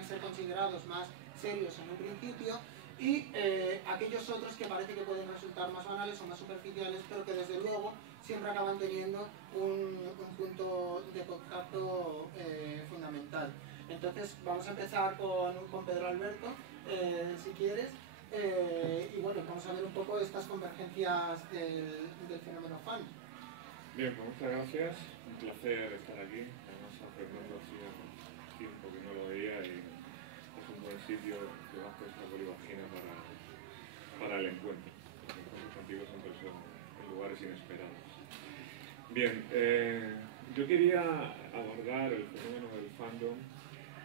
podrían ser considerados más serios en un principio, y aquellos otros que parece que pueden resultar más banales o más superficiales, pero que desde luego siempre acaban teniendo un punto de contacto fundamental. Entonces vamos a empezar con Pedro Alberto, si quieres, y bueno, vamos a ver un poco estas convergencias del fenómeno fan. Bien, pues muchas gracias, un placer estar aquí. Además a Fernando hacía tiempo que no lo veía y es un buen sitio debajo de esta polivagina para el encuentro. Los encuentros contigo siempre son en lugares inesperados. Bien, yo quería abordar el fenómeno del fandom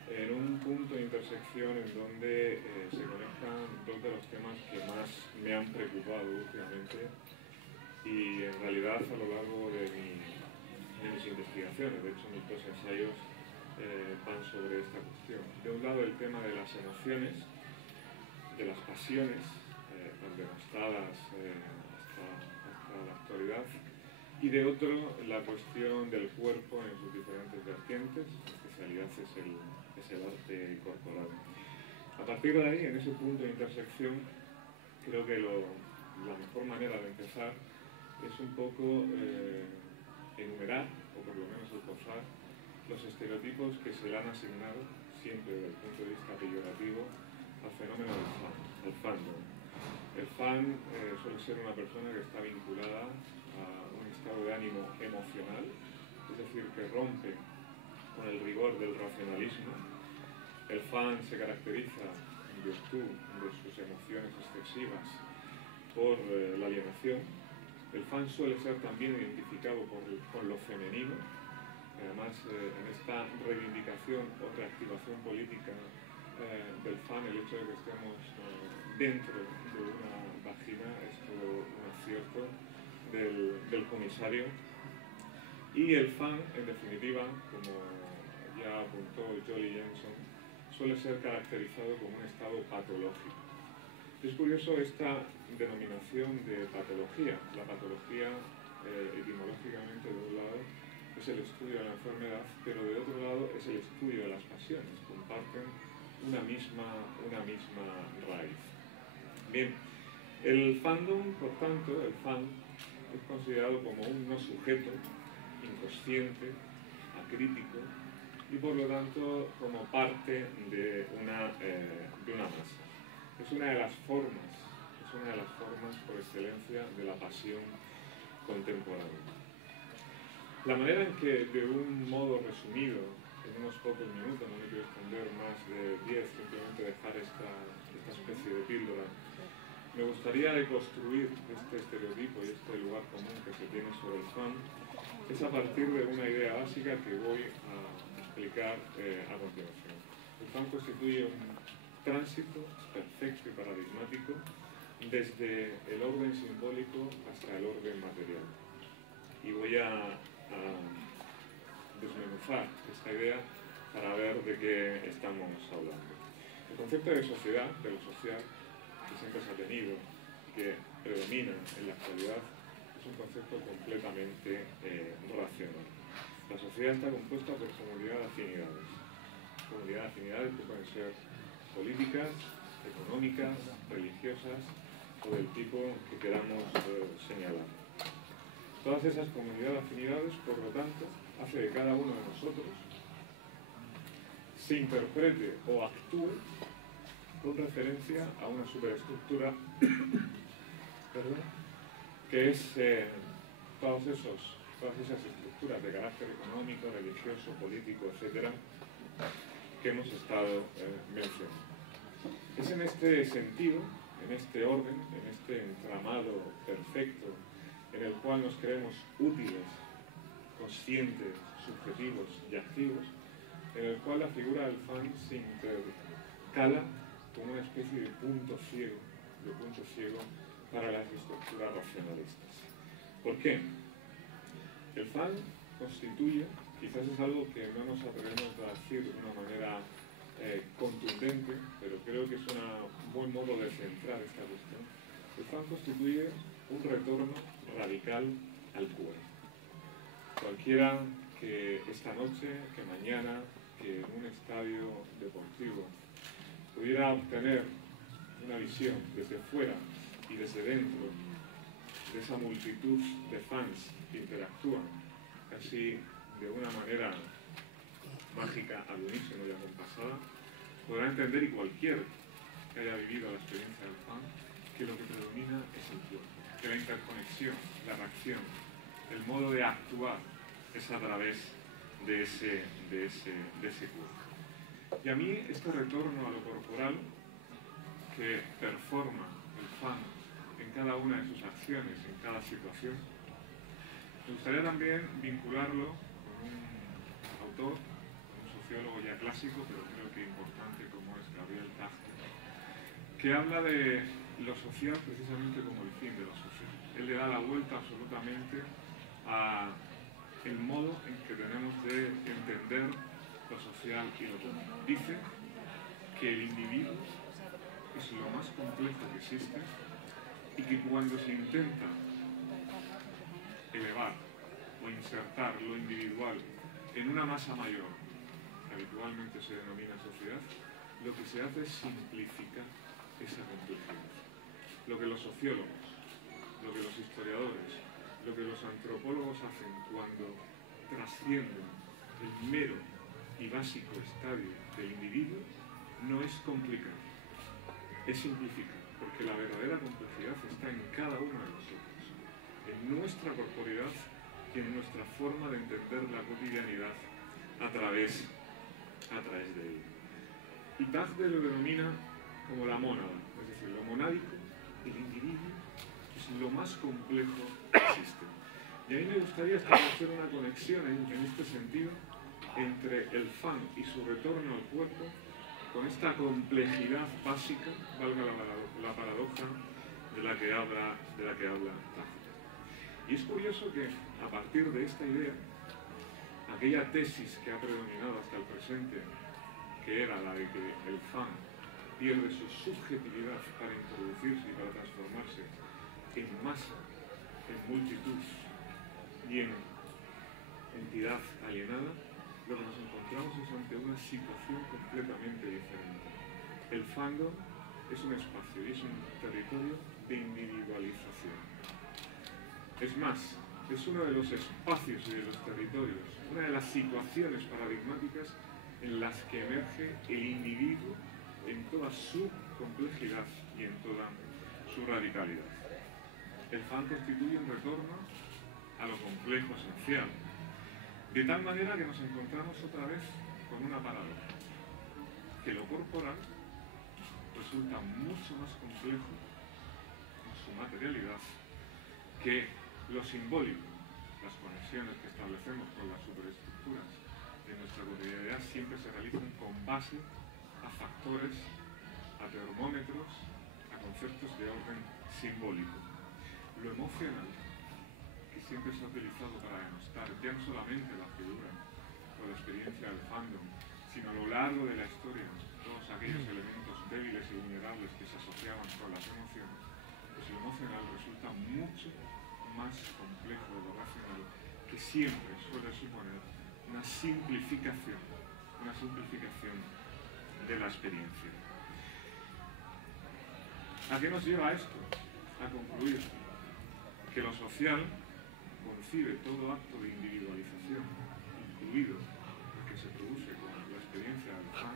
en un punto de intersección en donde se conectan dos de los temas que más me han preocupado últimamente y en realidad a lo largo de mis investigaciones. De hecho, mis dos ensayos van sobre esta cuestión. De un lado, el tema de las emociones, de las pasiones, tan denostadas hasta la actualidad, y de otro, la cuestión del cuerpo en sus diferentes vertientes. Mi especialidad es el arte corporal. A partir de ahí, en ese punto de intersección, creo que la mejor manera de empezar es un poco enumerar, o por lo menos esbozar, los estereotipos que se le han asignado, siempre desde el punto de vista peyorativo, al fenómeno del fandom. El fan suele ser una persona que está vinculada a un estado de ánimo emocional, es decir, que rompe con el rigor del racionalismo. El fan se caracteriza en virtud de sus emociones excesivas por la alienación. El fan suele ser también identificado con lo femenino. Además, en esta reivindicación o reactivación política del fan, el hecho de que estemos dentro de una vagina es todo un acierto del comisario. Y el fan, en definitiva, como ya apuntó Jolly Jenson, suele ser caracterizado como un estado patológico. Es curioso esta denominación de patología. La patología, etimológicamente, de un lado, es el estudio de la enfermedad, pero de otro lado es el estudio de las pasiones. Comparten una misma raíz. Bien, el fandom, por tanto, el fan, es considerado como un no sujeto, inconsciente, acrítico, y por lo tanto como parte de una masa. Es una de las formas por excelencia de la pasión contemporánea. La manera en que, de un modo resumido, en unos pocos minutos, no me quiero extender más de 10, simplemente dejar esta especie de píldora, me gustaría deconstruir este estereotipo y este lugar común que se tiene sobre el fan, es a partir de una idea básica que voy a explicar a continuación. El fan constituye un tránsito perfecto y paradigmático desde el orden simbólico hasta el orden material. Y voy a desmenuzar esta idea para ver de qué estamos hablando. El concepto de sociedad, de lo social, que siempre se ha tenido, que predomina en la actualidad, es un concepto completamente racional. La sociedad está compuesta por comunidad de afinidades. Comunidad de afinidades que pueden ser políticas, económicas, religiosas o del tipo que queramos señalar. Todas esas comunidades de afinidades, por lo tanto, hace de cada uno de nosotros se interprete o actúe con referencia a una superestructura que es todas esas estructuras de carácter económico, religioso, político, etcétera, que hemos estado mencionando. Es en este sentido, en este orden, en este entramado perfecto, en el cual nos creemos útiles, conscientes, subjetivos y activos, en el cual la figura del fan se intercala como una especie de punto ciego para las estructuras racionalistas. ¿Por qué? El fan constituye, quizás es algo que no nos atrevemos a decir de una manera contundente, pero creo que es un buen modo de centrar esta cuestión. El fan constituye un retorno radical al cuerpo. Cualquiera que esta noche, que mañana, que en un estadio deportivo pudiera obtener una visión desde fuera y desde dentro de esa multitud de fans que interactúan casi de una manera mágica, al unísono y acompasada, podrá entender, y cualquier que haya vivido la experiencia del fan, que lo que predomina es el cuerpo, que la interconexión, la reacción, el modo de actuar es a través de ese cuerpo. Y a mí este retorno a lo corporal que performa el fan en cada una de sus acciones, en cada situación, me gustaría también vincularlo con un autor, con un sociólogo ya clásico, pero creo que importante, como es Gabriel Taft, que habla de lo social precisamente como el fin de lo social. Él le da la vuelta absolutamente a el modo en que tenemos de entender lo social y lo común. Dice que el individuo es lo más complejo que existe y que cuando se intenta elevar o insertar lo individual en una masa mayor, que habitualmente se denomina sociedad, lo que se hace es simplificar esa complejidad. Lo que los sociólogos, lo que los historiadores, lo que los antropólogos hacen cuando trascienden el mero y básico estadio del individuo no es complicar, es simplificar, porque la verdadera complejidad está en cada uno de nosotros, en nuestra corporeidad y en nuestra forma de entender la cotidianidad a través de ella. Y Tagde lo denomina como la mónada, es decir, lo monádico, el individuo, es lo más complejo que existe. Y a mí me gustaría establecer una conexión en este sentido entre el fan y su retorno al cuerpo con esta complejidad básica, valga la paradoja, de la que habla Tagde. Y es curioso que a partir de esta idea, aquella tesis que ha predominado hasta el presente, que era la de que el fan pierde su subjetividad para introducirse y para transformarse en masa, en multitud y en entidad alienada, lo que nos encontramos es ante una situación completamente diferente. El fandom es un espacio y es un territorio de individualización. Es más, es uno de los espacios y de los territorios, una de las situaciones paradigmáticas en las que emerge el individuo en toda su complejidad y en toda su radicalidad. El fan constituye un retorno a lo complejo esencial, de tal manera que nos encontramos otra vez con una paradoja, que lo corporal resulta mucho más complejo en su materialidad que lo simbólico. Las conexiones que establecemos con las superestructuras de nuestra cotidianidad siempre se realizan con base a factores, a termómetros, a conceptos de orden simbólico. Lo emocional, que siempre se ha utilizado para denostar ya no solamente la figura o la experiencia del fandom, sino a lo largo de la historia, todos aquellos elementos débiles y vulnerables que se asociaban con las emociones, pues lo emocional resulta mucho más complejo de lo racional, que siempre suele suponer una simplificación de la experiencia. ¿A qué nos lleva esto? A concluir que lo social concibe todo acto de individualización, incluido el que se produce con la experiencia del fan,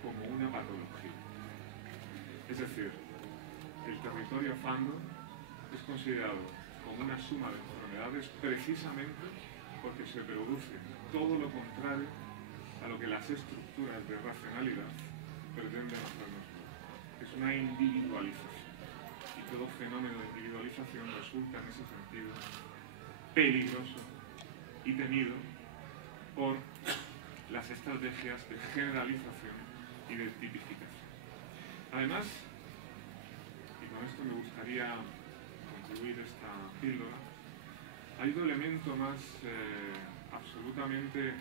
como una patología. Es decir, el territorio fandom es considerado como una suma de enfermedades precisamente porque se produce todo lo contrario a lo que las estructuras de racionalidad pretenden hacernos ver. Es una individualización. Y todo fenómeno de individualización resulta en ese sentido peligroso y temido por las estrategias de generalización y de tipificación. Además, y con esto me gustaría concluir esta píldora, hay otro elemento más absolutamente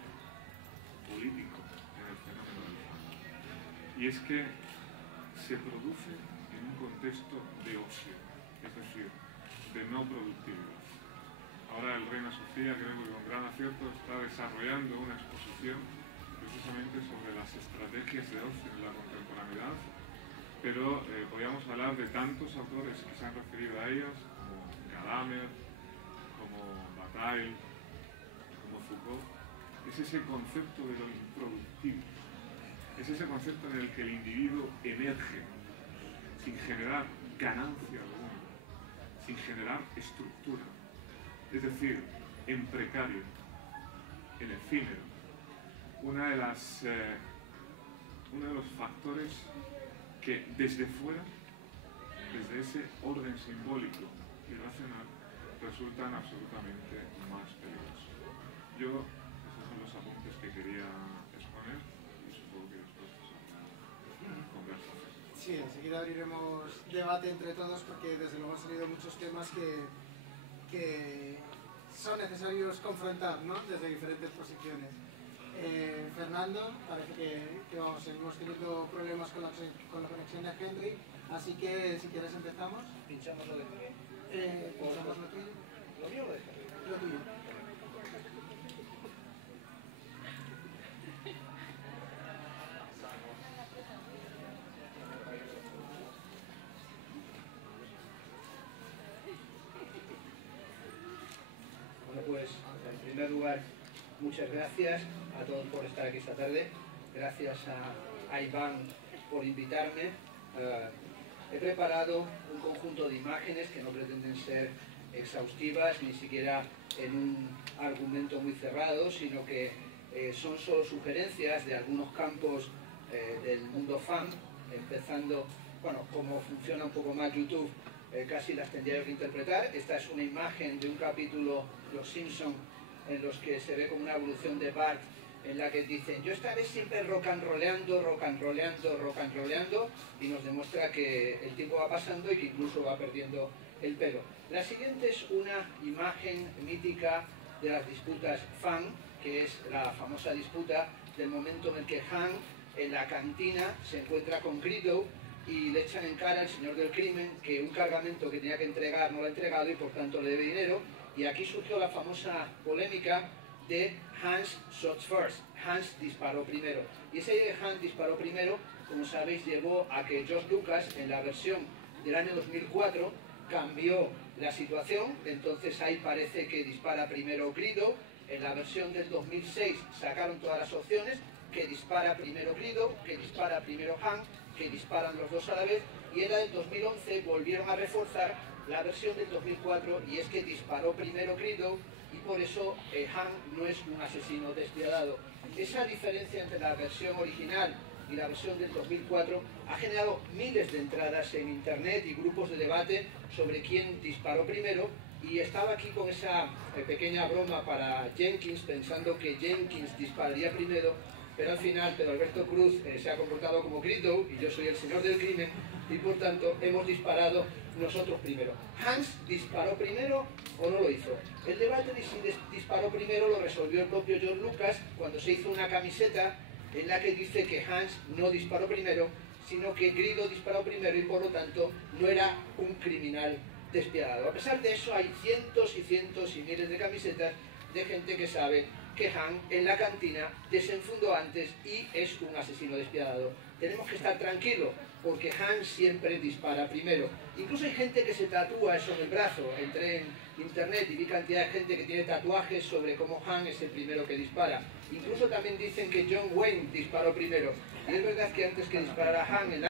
político en el fenómeno del fandom, y es que se produce en un contexto de ocio, es decir, de no productividad. Ahora el Reina Sofía, creo que con gran acierto, está desarrollando una exposición precisamente sobre las estrategias de ocio en la contemporaneidad calamidad, pero podríamos hablar de tantos autores que se han referido a ellas, como Gadamer, como Bataille, como Foucault. Es ese concepto de lo improductivo, es ese concepto en el que el individuo emerge sin generar ganancia alguna, sin generar estructura, es decir, en precario, en efímero. Uno de los factores que desde fuera, desde ese orden simbólico y racional, resultan absolutamente más peligrosos. Esos son los apuntes que quería exponer y supongo que después habrá conversación. Sí, enseguida abriremos debate entre todos porque desde luego han salido muchos temas que son necesarios confrontar, ¿no?, desde diferentes posiciones. Fernando, parece que vamos, hemos tenido problemas con la conexión de Henry, así que si quieres empezamos. Pinchamos lo de pinchamos lo tuyo. ¿Lo mío o lo de Henry? Lo tuyo. Bueno, pues en primer lugar, muchas gracias a todos por estar aquí esta tarde. Gracias a Iván por invitarme. He preparado un conjunto de imágenes que no pretenden ser exhaustivas, ni siquiera en un argumento muy cerrado, sino que son solo sugerencias de algunos campos del mundo fan, empezando, bueno, cómo funciona un poco más YouTube, casi las tendría que interpretar. Esta es una imagen de un capítulo de Los Simpson en los que se ve como una evolución de Bart, en la que dicen: yo estaré siempre rock and rollando, y nos demuestra que el tiempo va pasando y que incluso va perdiendo el pelo. La siguiente es una imagen mítica de las disputas fan, que es la famosa disputa del momento en el que Han en la cantina se encuentra con Greedo y le echan en cara al señor del crimen que un cargamento que tenía que entregar no lo ha entregado y por tanto le debe dinero. Y aquí surgió la famosa polémica de Hans shot first, Hans disparó primero. Y ese de Hans disparó primero, como sabéis, llevó a que George Lucas, en la versión del año 2004, cambió la situación. Entonces ahí parece que dispara primero Greedo. En la versión del 2006 sacaron todas las opciones, que dispara primero Greedo, que dispara primero Han, que disparan los dos a la vez. Y en la del 2011 volvieron a reforzar la versión del 2004, y es que disparó primero Greedo, y por eso Han no es un asesino despiadado. Esa diferencia entre la versión original y la versión del 2004 ha generado miles de entradas en internet y grupos de debate sobre quién disparó primero, y estaba aquí con esa pequeña broma para Jenkins, pensando que Jenkins dispararía primero, pero al final Pedro Alberto Cruz se ha comportado como Greedo y yo soy el señor del crimen, y por tanto hemos disparado nosotros primero. ¿Hans disparó primero o no lo hizo? El debate de si disparó primero lo resolvió el propio George Lucas cuando se hizo una camiseta en la que dice que Hans no disparó primero, sino que Greedo disparó primero y por lo tanto no era un criminal despiadado. A pesar de eso, hay cientos y cientos y miles de camisetas de gente que sabe que Han en la cantina desenfundó antes y es un asesino despiadado. Tenemos que estar tranquilos, porque Han siempre dispara primero. Incluso hay gente que se tatúa eso en el brazo. Entré en internet y vi cantidad de gente que tiene tatuajes sobre cómo Han es el primero que dispara. Incluso también dicen que John Wayne disparó primero. Y es verdad que antes que disparara Han en la